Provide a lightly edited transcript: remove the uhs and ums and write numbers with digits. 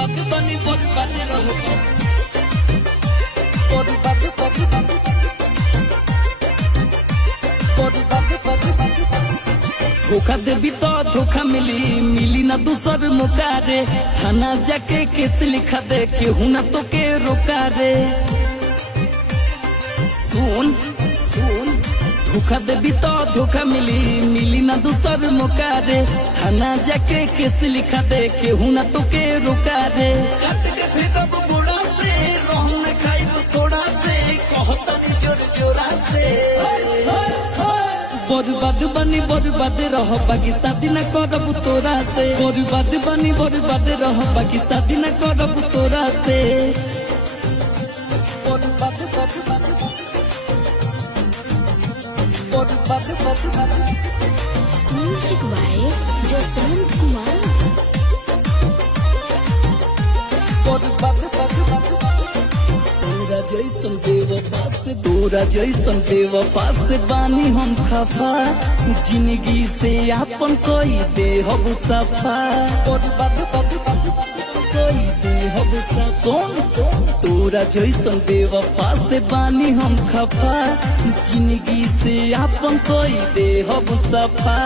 बर्बाद बनी बर्बाद रहो बर्बाद धोखा देवी तो धोखा मिली मिली ना दूसर मौका रे थाना जाके केस लिखा दे केहू ना तो के रोका रे सुन सुन धोखा देवी तो धोखा मिली मिली ना दूसर मौका रे थाना जाके केस लिखा दे केहू ना तो के रोका रे काट के फेंकब बुढ़ा से रोहन खाइब थोड़ा से कहता नहीं जोर जोरा से बर्बाद बनी बर्बाद रह बाकी शादी न करब तोरा से बर्बाद बनी बर्बाद रह बाकी शादी न करब तोरा से बर्बाद बर्बाद बर्बाद बर्बाद म्यूजिक बाय जसवंत कुमार बर्बाद बर्बाद तोरा जैसन बेवफा से बानी हम खफा जिंदगी से आपन कोई दे हब सफा कोई दे हब सफा तोरा जैसन बेवफा से बानी हम खफा जिंदगी से आपन कोई दे हब सफा